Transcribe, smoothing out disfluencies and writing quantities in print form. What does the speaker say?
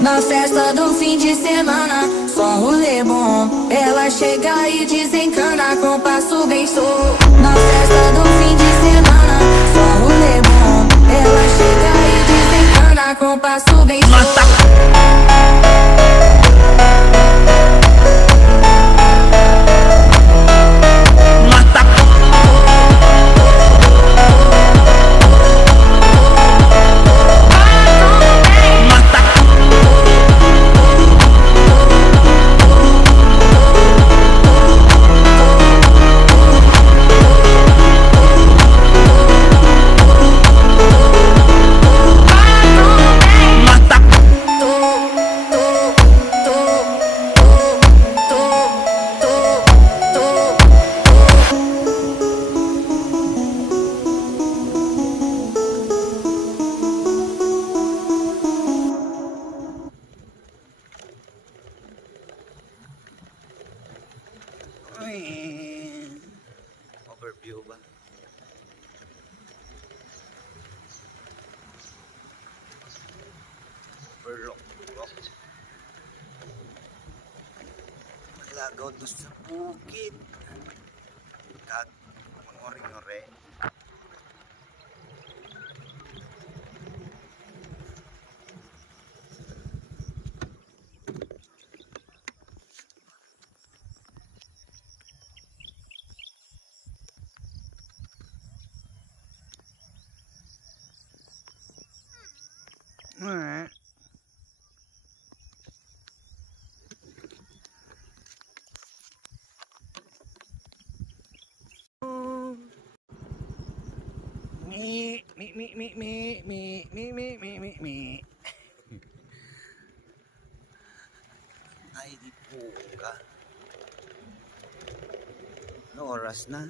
Na festa do fim de semana, só rolê bom. Ela chega e desencana com passo bem solto. Na festa do fim de semana, só rolê bom. Ela chega e desencana com passo bem solto. Overview ba? Overlook. Malagaw to sa bukid. Kag mangore-ngore. Ay, di po ka. Ano oras na?